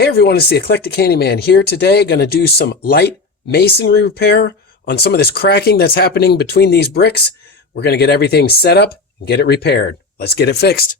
Hey everyone, it's the Eclectic Handyman here today. Going to do some light masonry repair on some of this cracking that's happening between these bricks. We're going to get everything set up and get it repaired. Let's get it fixed.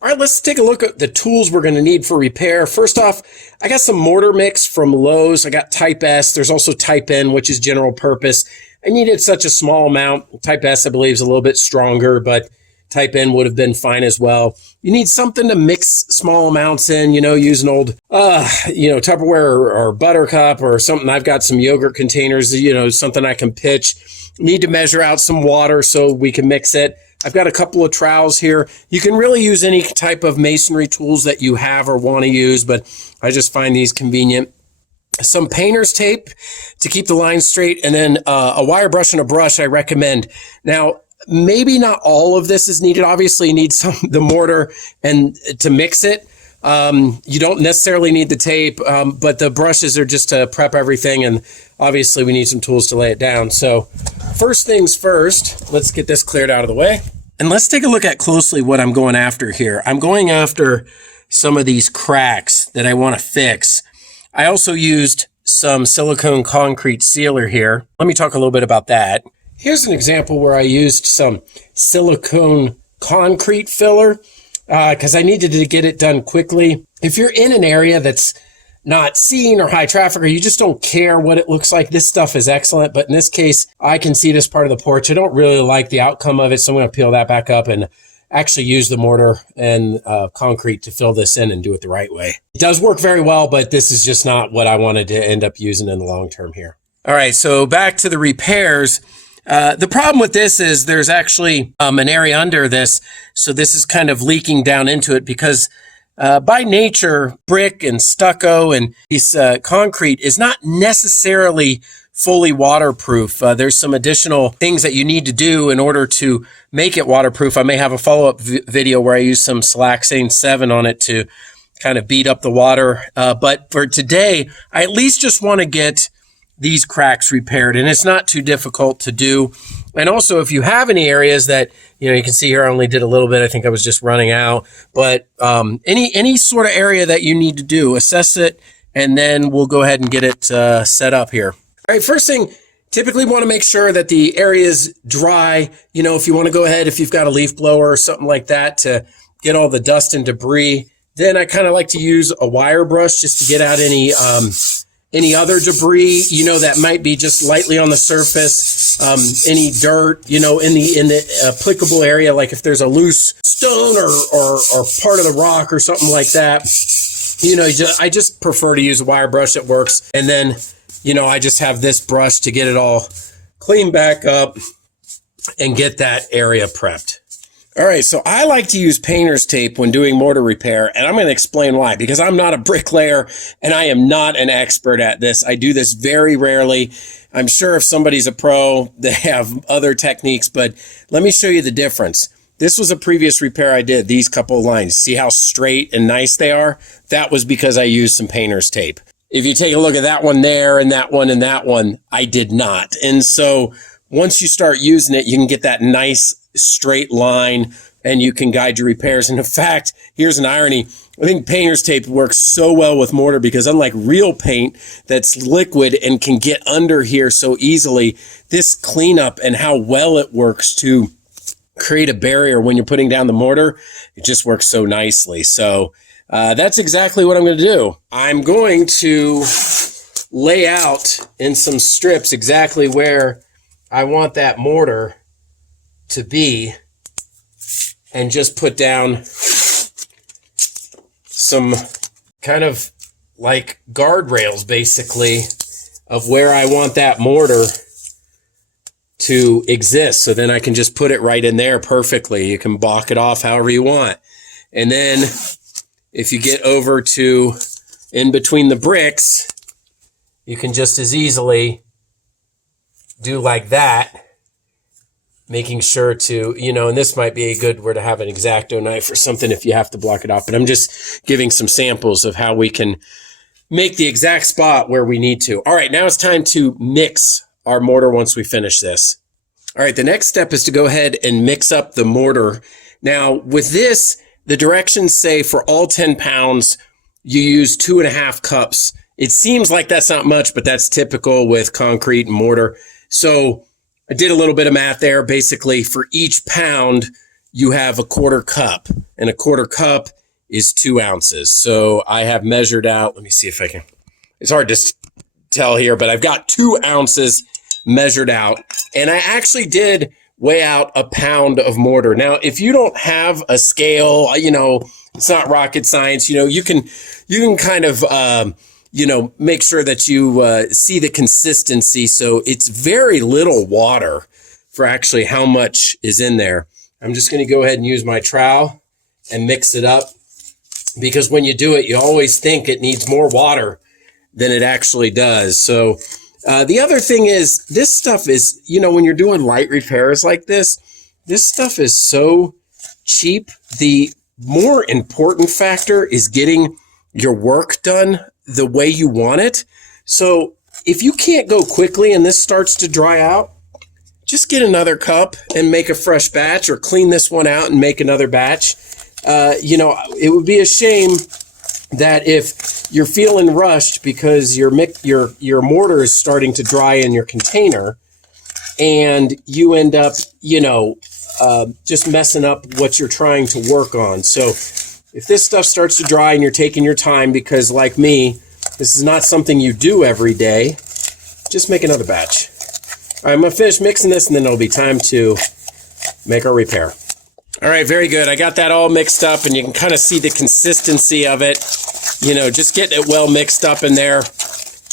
All right, let's take a look at the tools we're going to need for repair. First off, I got some mortar mix from Lowe's. I got Type S. There's also Type N, which is general purpose. I needed such a small amount. Type S, I believe, is a little bit stronger, but Type N would have been fine as well. You need something to mix small amounts in, use an old, Tupperware or Buttercup or something. I've got some yogurt containers, something I can pitch. Need to measure out some water so we can mix it. I've got a couple of trowels here. You can really use any type of masonry tools that you have or want to use, but I just find these convenient. Some painter's tape to keep the lines straight, and then a wire brush and a brush I recommend. Now, maybe not all of this is needed. Obviously, you need the mortar and to mix it. You don't necessarily need the tape, but the brushes are just to prep everything, and obviously we need some tools to lay it down. So first things first, let's get this cleared out of the way. And let's take a look at closely what I'm going after here. I'm going after some of these cracks that I want to fix. I also used some silicone concrete sealer here. Let me talk a little bit about that. Here's an example where I used some silicone concrete filler because I needed to get it done quickly. If you're in an area that's not seen or high traffic, or you just don't care what it looks like, this stuff is excellent. But in this case, I can see this part of the porch. I don't really like the outcome of it, so I'm going to peel that back up and actually use the mortar and concrete to fill this in and do it the right way. It does work very well, but this is just not what I wanted to end up using in the long term here. All right, so back to the repairs. The problem with this is there's actually an area under this, so this is kind of leaking down into it because by nature, brick and stucco and this concrete is not necessarily fully waterproof. There's some additional things that you need to do in order to make it waterproof. I may have a follow-up video where I use some Silaxane 7 on it to kind of beat up the water. But for today, I at least just want to get these cracks repaired, and it's not too difficult to do. And also, if you have any areas that, you can see here, I only did a little bit. I think I was just running out. But any sort of area that you need to do, assess it, and then we'll go ahead and get it set up here. All right, first thing, typically want to make sure that the area is dry. If you want to go ahead, if you've got a leaf blower or something like that to get all the dust and debris. Then I kind of like to use a wire brush just to get out any other debris, that might be just lightly on the surface, any dirt, in the applicable area, like if there's a loose stone or part of the rock or something like that. I just prefer to use a wire brush that works. And then, I just have this brush to get it all cleaned back up and get that area prepped. All right, so I like to use painter's tape when doing mortar repair, and I'm going to explain why, because I'm not a bricklayer and I am not an expert at this. I do this very rarely. I'm sure if somebody's a pro, they have other techniques, but let me show you the difference. This was a previous repair I did, these couple of lines. See how straight and nice they are? That was because I used some painter's tape. If you take a look at that one there and that one and that one, I did not. And so once you start using it, you can get that nice straight line and you can guide your repairs. And in fact, here's an irony. I think painter's tape works so well with mortar because unlike real paint that's liquid and can get under here so easily, this cleanup and how well it works to create a barrier when you're putting down the mortar, it just works so nicely. So that's exactly what I'm going to do. I'm going to lay out in some strips exactly where I want that mortar to be and just put down some kind of like guardrails basically of where I want that mortar to exist. So then I can just put it right in there perfectly. You can block it off however you want. And then if you get over to in between the bricks, you can just as easily do like that, making sure to, and this might be a good where to have an X-Acto knife or something if you have to block it off. But I'm just giving some samples of how we can make the exact spot where we need to. All right, now it's time to mix our mortar once we finish this. All right, the next step is to go ahead and mix up the mortar. Now, with this, the directions say for all 10 pounds, you use 2.5 cups. It seems like that's not much, but that's typical with concrete and mortar. So I did a little bit of math there. Basically, for each pound, you have a 1/4 cup, and a 1/4 cup is 2 ounces. So I have measured out, let me see if I can, it's hard to tell here, but I've got 2 ounces measured out, and I actually did weigh out a pound of mortar. Now, if you don't have a scale, it's not rocket science. You can kind of, make sure that you see the consistency. So it's very little water for actually how much is in there. I'm just going to go ahead and use my trowel and mix it up, because when you do it, you always think it needs more water than it actually does. So the other thing is, this stuff is, when you're doing light repairs like this stuff is so cheap. The more important factor is getting your work done the way you want it. So if you can't go quickly and this starts to dry out, just get another cup and make a fresh batch, or clean this one out and make another batch. It would be a shame that if you're feeling rushed because your mortar is starting to dry in your container, and you end up, just messing up what you're trying to work on. So if this stuff starts to dry and you're taking your time, because like me, this is not something you do every day, just make another batch. All right, I'm gonna finish mixing this, and then it'll be time to make our repair. All right, very good. I got that all mixed up, and you can kind of see the consistency of it. Just getting it well mixed up in there.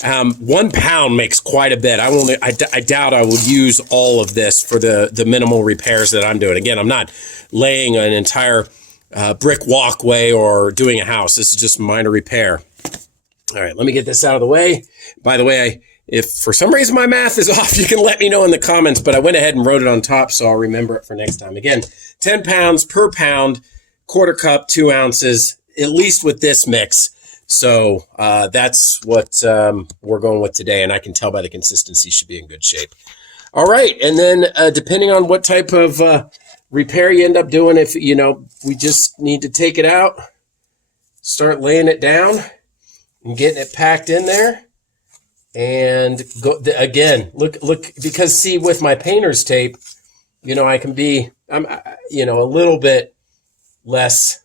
1 pound makes quite a bit. I doubt I would use all of this for the minimal repairs that I'm doing. Again, I'm not laying an entire brick walkway or doing a house. This is just minor repair. All right, let me get this out of the way. By the way, if for some reason my math is off, you can let me know in the comments, but I went ahead and wrote it on top, so I'll remember it for next time. Again, 10 pounds per pound, 1/4 cup, 2 ounces, at least with this mix. So that's what we're going with today, and I can tell by the consistency should be in good shape. All right, and then depending on what type of repair you end up doing, if, we just need to take it out, start laying it down and getting it packed in there. And go again, look, because see, with my painter's tape, I can be, a little bit less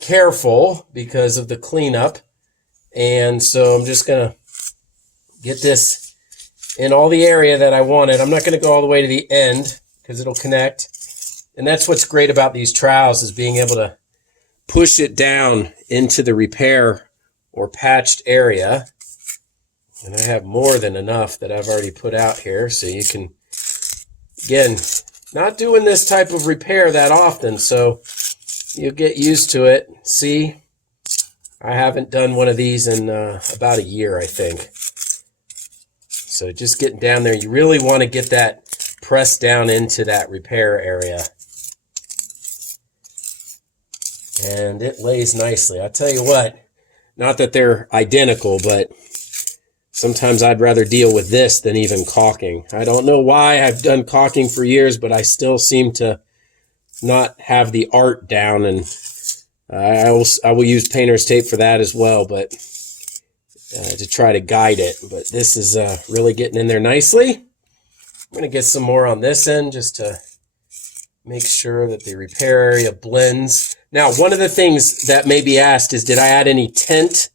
careful because of the cleanup. And so I'm just going to get this in all the area that I wanted. I'm not going to go all the way to the end because it'll connect. And that's what's great about these trowels, is being able to push it down into the repair or patched area. And I have more than enough that I've already put out here. So you can, again, not doing this type of repair that often, so you'll get used to it. See, I haven't done one of these in about a year, I think. So just getting down there, you really want to get that pressed down into that repair area. And it lays nicely. I'll tell you what, not that they're identical, but sometimes I'd rather deal with this than even caulking. I don't know why. I've done caulking for years, but I still seem to not have the art down, and I will use painter's tape for that as well, but to try to guide it. But this is really getting in there nicely. I'm going to get some more on this end just to make sure that the repair area blends. Now, one of the things that may be asked is, did I add any tint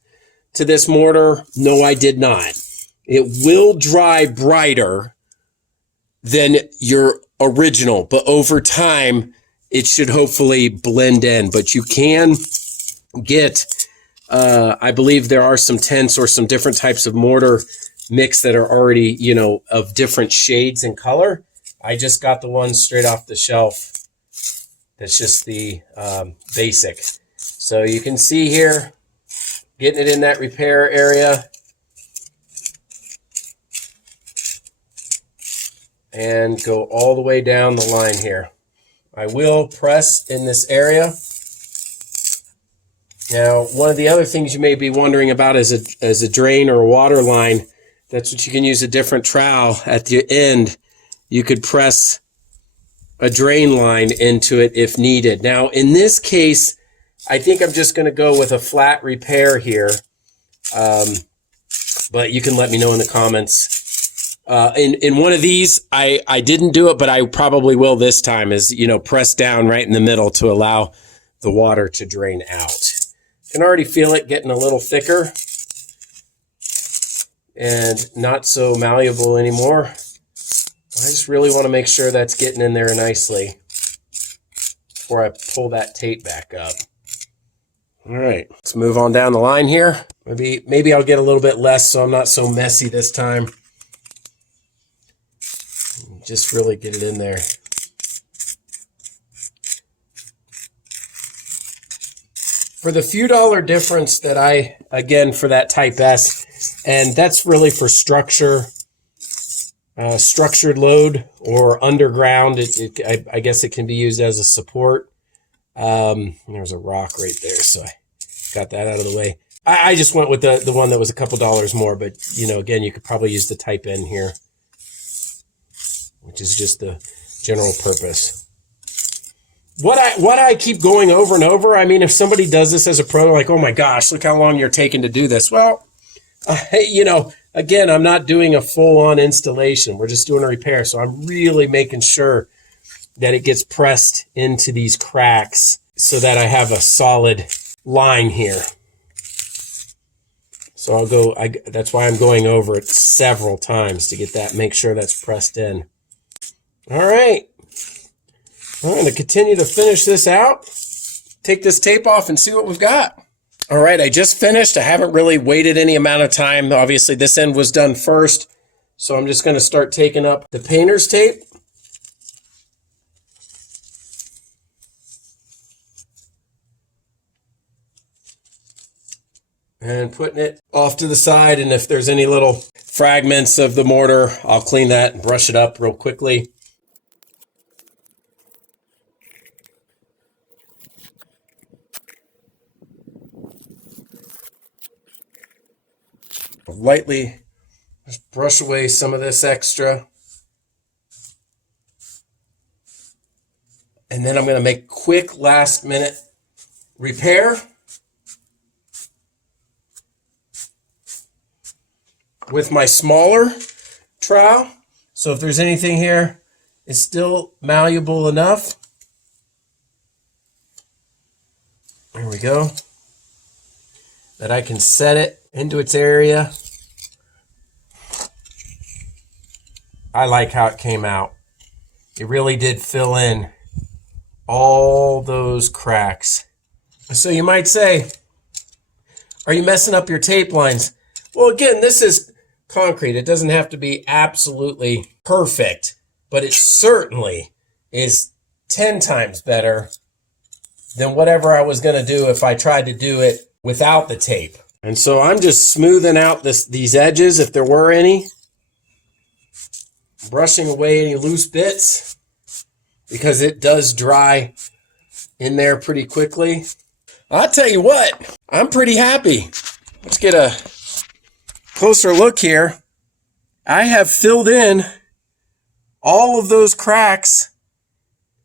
to this mortar? No, I did not. It will dry brighter than your original, but over time, it should hopefully blend in. But you can get, I believe there are some tints or some different types of mortar mix that are already, of different shades and color. I just got the one straight off the shelf. That's just the basic. So you can see here, getting it in that repair area. And go all the way down the line here. I will press in this area. Now, one of the other things you may be wondering about is a drain or a water line. That's what you can use a different trowel at the end you could press a drain line into it if needed. Now, in this case, I think I'm just going to go with a flat repair here. But you can let me know in the comments. In one of these, I didn't do it, but I probably will this time, is, you know, press down right in the middle to allow the water to drain out. You can already feel it getting a little thicker and not so malleable anymore. I just really want to make sure that's getting in there nicely before I pull that tape back up. All right, let's move on down the line here. Maybe I'll get a little bit less so I'm not so messy this time. Just really get it in there. For the few dollar difference that again, for that Type S, and that's really for structured load or underground. I guess it can be used as a support. There's a rock right there, so I got that out of the way. I just went with the one that was a couple dollars more, but, you know, again, you could probably use the Type N here, which is just the general purpose. What I keep going over and over, I mean, if somebody does this as a pro, like, oh my gosh, look how long you're taking to do this. Well, you know, again, I'm not doing a full-on installation. We're just doing a repair, so I'm really making sure that it gets pressed into these cracks so that I have a solid line here. So that's why I'm going over it several times to get that, make sure that's pressed in. All right. I'm going to continue to finish this out. Take this tape off and see what we've got. All right, I just finished. I haven't really waited any amount of time. Obviously, this end was done first. So I'm just going to start taking up the painter's tape. And putting it off to the side. And if there's any little fragments of the mortar, I'll clean that and brush it up real quickly. Lightly just brush away some of this extra. And then I'm going to make quick last minute repair with my smaller trowel. So if there's anything here, it's still malleable enough. There we go. That I can set it into its area. I like how it came out. It really did fill in all those cracks. So you might say, are you messing up your tape lines? Well, again, this is concrete. It doesn't have to be absolutely perfect, but it certainly is 10 times better than whatever I was going to do if I tried to do it without the tape. And so I'm just smoothing out these edges if there were any, brushing away any loose bits because it does dry in there pretty quickly. I'll tell you what, I'm pretty happy. Let's get a closer look here. I have filled in all of those cracks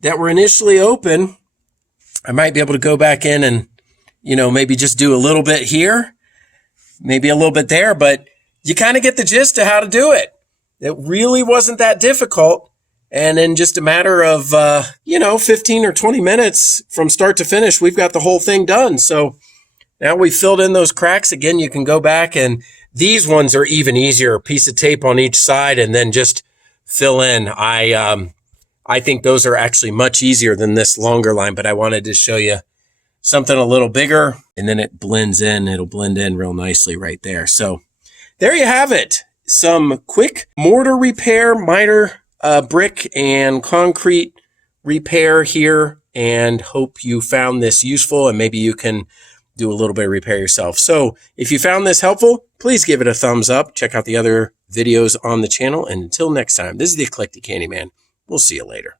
that were initially open. I might be able to go back in and, you know, maybe just do a little bit here, maybe a little bit there, but you kind of get the gist of how to do it. It really wasn't that difficult. And in just a matter of, 15 or 20 minutes from start to finish, we've got the whole thing done. So now we filled in those cracks. Again, you can go back, and these ones are even easier. A piece of tape on each side and then just fill in. I think those are actually much easier than this longer line, but I wanted to show you something a little bigger, and then it blends in. It'll blend in real nicely right there. So there you have it. Some quick mortar repair, miter, brick and concrete repair here, and hope you found this useful and maybe you can do a little bit of repair yourself. So if you found this helpful, please give it a thumbs up. Check out the other videos on the channel. And until next time, this is the Eclectic Handyman. We'll see you later.